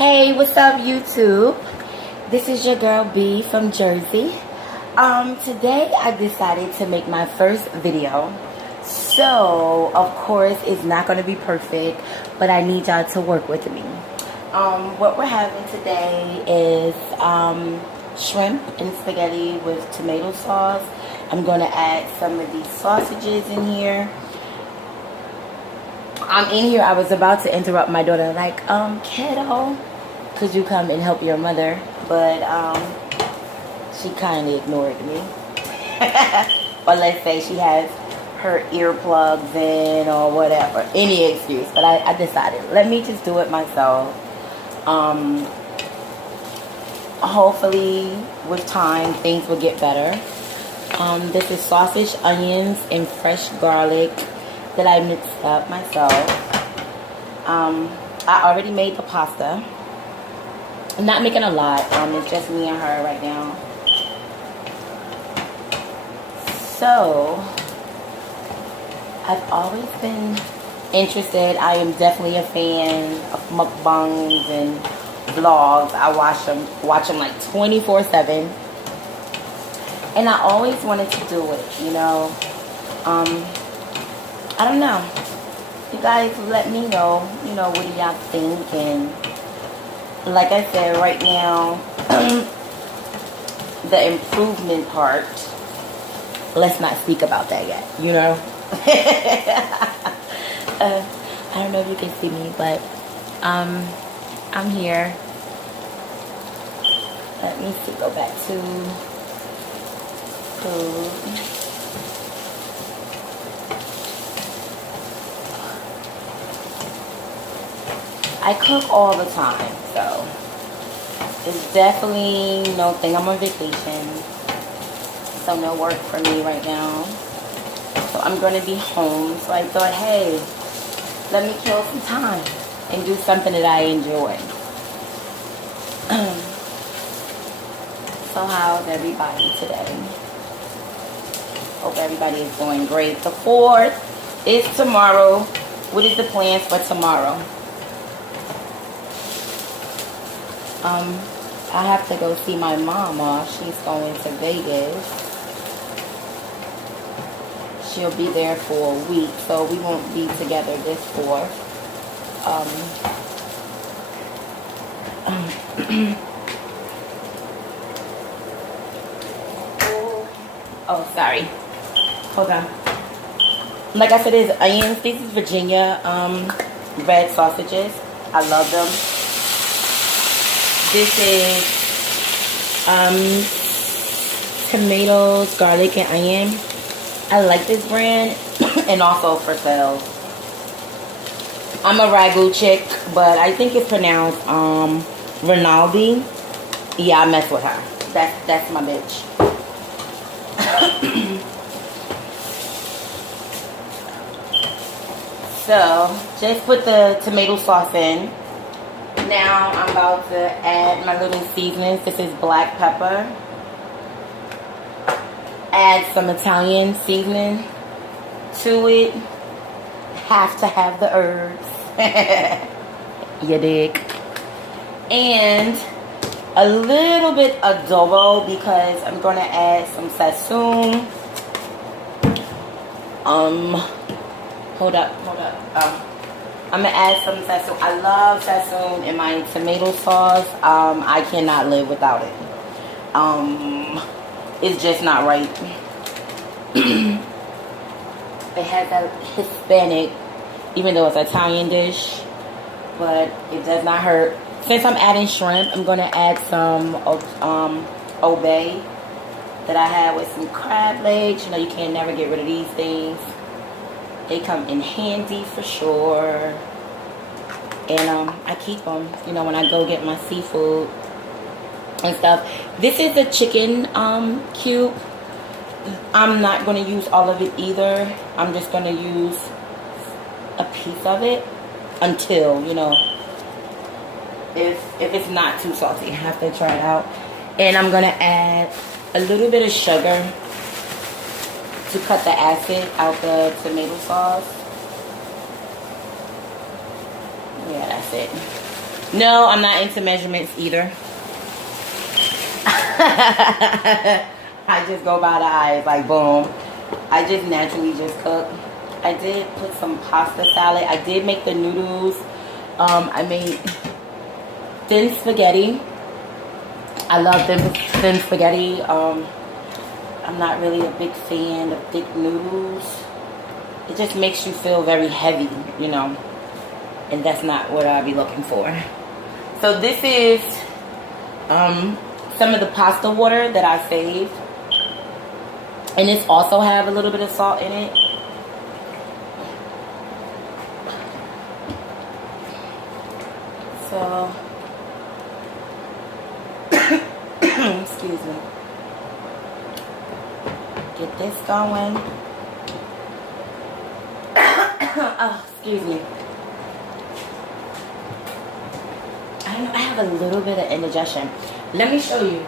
Hey, what's up, YouTube? This is your girl B from Jersey. Today I decided to make my first video. So, of course, it's not going to be perfect, but I need y'all to work with me. What we're having today is shrimp and spaghetti with tomato sauce. I'm going to add some of these sausages in here. I'm in here. I was about to interrupt my daughter, like, kiddo, could you come and help your mother? But she kind of ignored me. Or let's say she has her earplugs in or whatever, any excuse. But I decided, let me just do it myself. Hopefully with time things will get better. This is sausage, onions, and fresh garlic that I mixed up myself. I already made the pasta. I'm not making a lot. It's just me and her right now. So, I've always been interested. I am definitely a fan of mukbangs and vlogs. I watch them like 24/7. And I always wanted to do it, you know. I don't know. You guys let me know, you know, what do y'all think? And like I said, right now, the improvement part, let's not speak about that yet, you know. I don't know if you can see me, but I'm here. Let me see, go back to food. I cook all the time, so it's definitely no thing. I'm on vacation, so no work for me right now. So I'm going to be home. So I thought, hey, let me kill some time and do something that I enjoy. So how's everybody today? Hope everybody is doing great. The 4th is tomorrow. What is the plans for tomorrow? I have to go see my mama. She's going to Vegas. She'll be there for a week, so we won't be together this 4th. Oh, sorry. Hold on. Like I said, it's onions. These is Virginia red sausages. I love them. This is tomatoes, garlic, and onion. I like this brand. And also for sale. I'm a Ragu chick, but I think it's pronounced Rinaldi. Yeah, I mess with her. That's my bitch. So, just put the tomato sauce in. Now I'm about to add my little seasonings. This is black pepper. Add some Italian seasoning to it. Have to have the herbs. You dig? And a little bit adobo because I'm going to add some sassoon. Hold up. I'm going to add some sassoon. I love sassoon in my tomato sauce. I cannot live without it. It's just not right. It has a Hispanic, even though it's an Italian dish, but it does not hurt. Since I'm adding shrimp, I'm going to add some Obey that I had with some crab legs. You know, you can never get rid of these things. They come in handy for sure. And I keep them, you know, when I go get my seafood and stuff. This is a chicken cube. I'm not going to use all of it either. I'm just going to use a piece of it until, you know, if it's not too salty. I have to try it out. And I'm going to add a little bit of sugar to cut the acid out the tomato sauce. Yeah, that's it. No, I'm not into measurements either. I just go by the eyes, like boom. I just naturally just cook. I did put some pasta salad. I did make the noodles. I made thin spaghetti. I love thin spaghetti. I'm not really a big fan of thick noodles. It just makes you feel very heavy, you know. And that's not what I'll be looking for. So this is some of the pasta water that I saved. And this also have a little bit of salt in it. So, excuse me. Get this going. Oh, excuse me. I have a little bit of indigestion. Let me show you.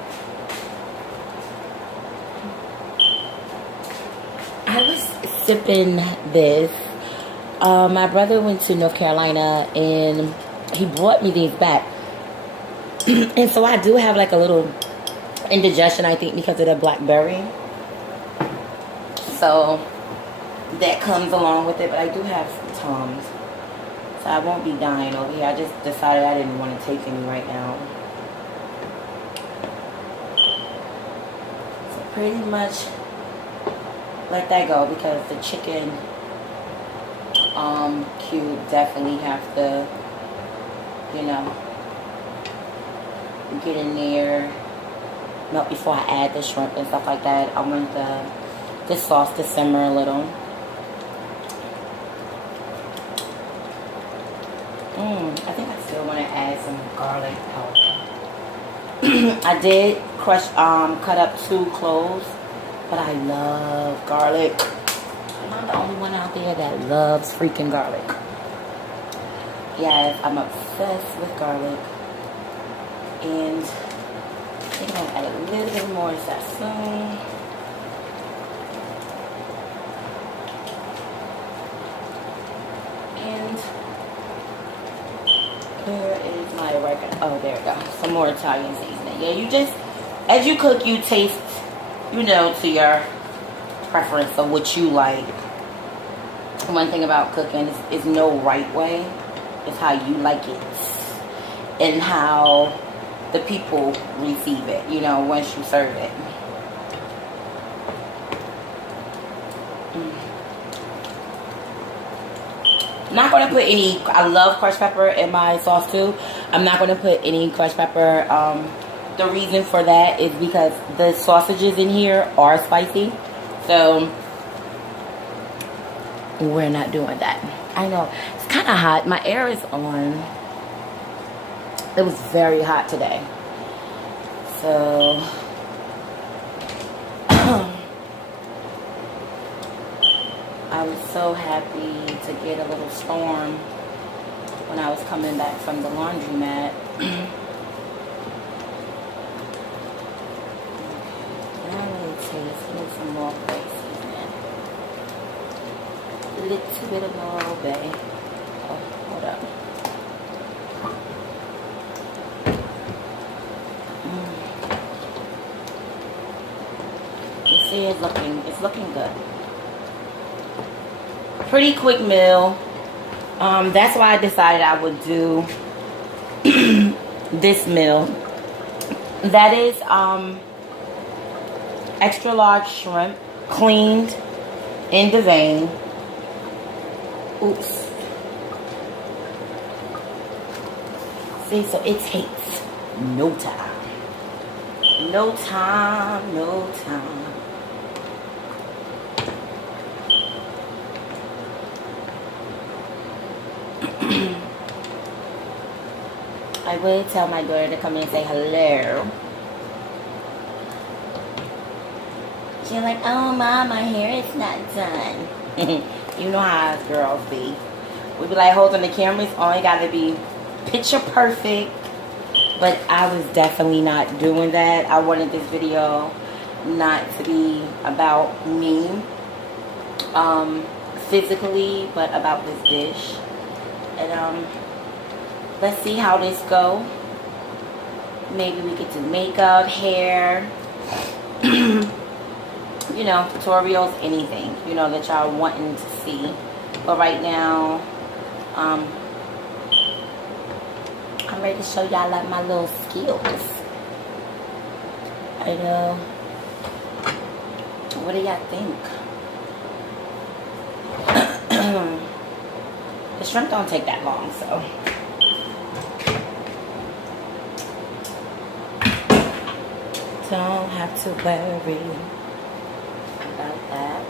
I was sipping this. My brother went to North Carolina and he brought me these back. And so I do have like a little indigestion, I think, because of the blackberry. So that comes along with it, but I do have some Tums. So I won't be dying over here. I just decided I didn't want to take any right now. So pretty much let that go because the chicken cube definitely have to, you know, get in there, melt before I add the shrimp and stuff like that. I want the sauce to simmer a little. I think I still want to add some garlic powder. I did cut up 2 cloves, but I love garlic. Am I the only one out there that loves freaking garlic? Yes, I'm obsessed with garlic. And I think I'm gonna add a little bit more sassoon. And here is my oregano. Oh, there we go. Some more Italian seasoning. Yeah, you just, as you cook, you taste, you know, to your preference of what you like. One thing about cooking is no right way. It's how you like it. And how the people receive it, you know, once you serve it. Not going to put any, I love crushed pepper in my sauce too. I'm not going to put any crushed pepper. The reason for that is because the sausages in here are spicy. So, we're not doing that. I know, it's kind of hot. My air is on. It was very hot today. So, I was so happy to get a little storm when I was coming back from the laundromat. I really taste need some more places, man. A little bit of more Old Bay. Oh, hold up. You see, it's looking good. Pretty quick meal. That's why I decided I would do this meal. That is extra large shrimp, cleaned in the vein. Oops. See, so it takes no time. No time, no time. I will tell my daughter to come in and say hello. She's like, oh, Mom, my hair is not done. You know how us girls be. We be like, holding the cameras, only got to be picture perfect. But I was definitely not doing that. I wanted this video not to be about me physically, but about this dish. And let's see how this go. Maybe we could do makeup, hair, you know, tutorials, anything, you know, that y'all wanting to see. But right now, I'm ready to show y'all like my little skills. I know. What do y'all think? The shrimp don't take that long, so. Don't have to worry about that.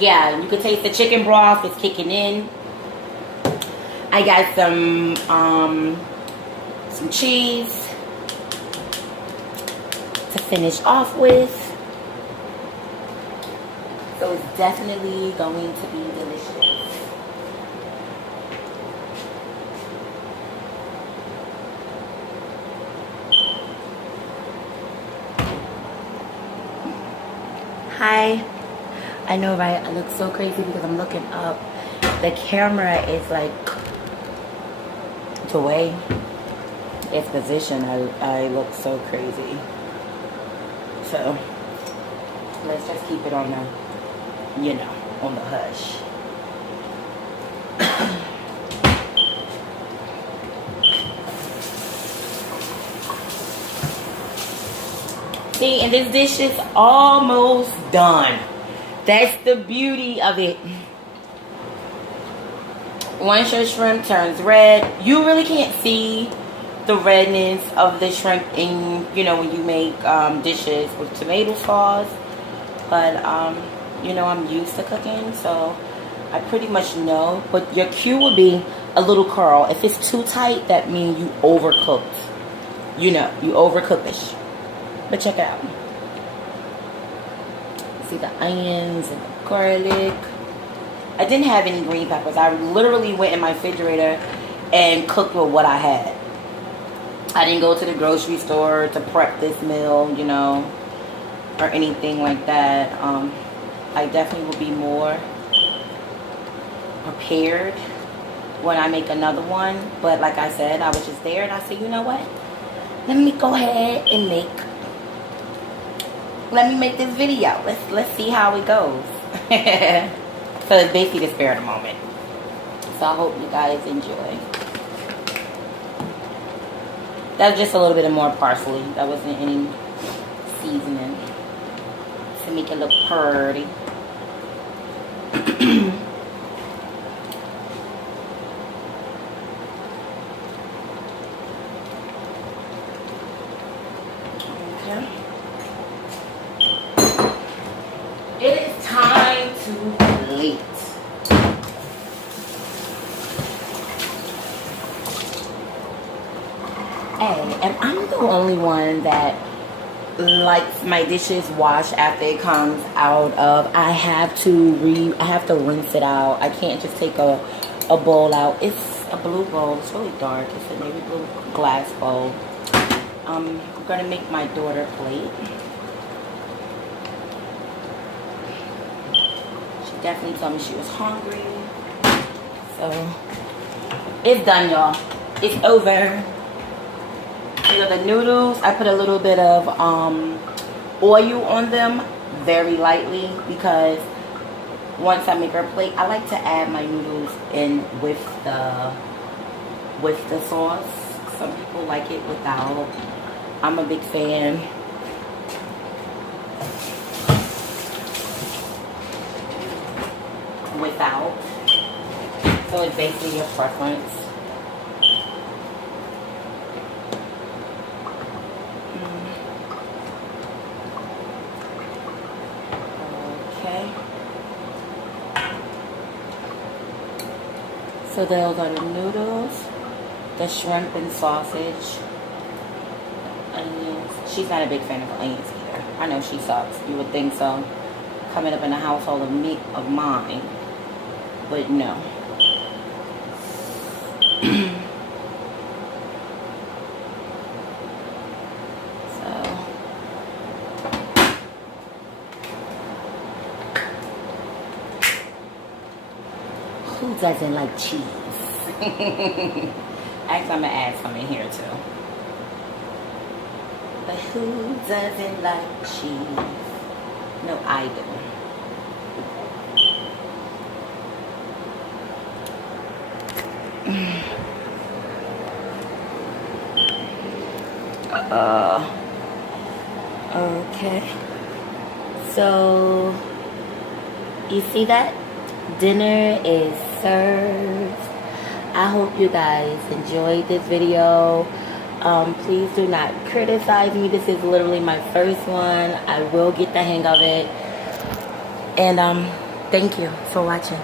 Yeah, you can taste the chicken broth is kicking in. I got some cheese to finish off with. So it's definitely going to be delicious. Hi. I know, right? I look so crazy because I'm looking up. The camera is like the way it's positioned. I look so crazy. So let's just keep it on the, you know, on the hush. See, and this dish is almost done. That's the beauty of it. Once your shrimp turns red, you really can't see the redness of the shrimp in, you know, when you make dishes with tomato sauce. But, you know, I'm used to cooking, so I pretty much know. But your cue would be a little curl. If it's too tight, that means you overcooked. You know, you overcooked this. But check it out. See the onions and the garlic. I didn't have any green peppers. I literally went in my refrigerator and cooked with what I had. I didn't go to the grocery store to prep this meal, you know, or anything like that. I definitely will be more prepared when I make another one. But like I said, I was just there and I said, you know what? Let me go ahead and let me make this video. Let's see how it goes. So it's basically the spare of the moment. So I hope you guys enjoy. That was just a little bit of more parsley. That wasn't any seasoning to make it look pretty. Okay. It is time to plate. Hey, and I'm the only one that likes my dishes washed after it comes out of. I have to rinse it out. I can't just take a bowl out. It's a blue bowl. It's really dark. It's a navy blue glass bowl. I'm gonna make my daughter plate. Definitely told me she was hungry. So it's done, y'all. It's over. You know, the noodles, I put a little bit of oil on them, very lightly, because once I make her plate, I like to add my noodles in with the sauce. Some people like it without. I'm a big fan. Without. So it's basically your preference. Okay. So those are the noodles, the shrimp and sausage, onions. She's not a big fan of onions either. I know she sucks. You would think so. Coming up in a household of mine. But no. So Who doesn't like cheese? Actually, I'm going to add some in here too. But who doesn't like cheese? No, I do. Okay. So, you see that? Dinner is served. I hope you guys enjoyed this video. Please do not criticize me. This is literally my first one. I will get the hang of it. And thank you for watching.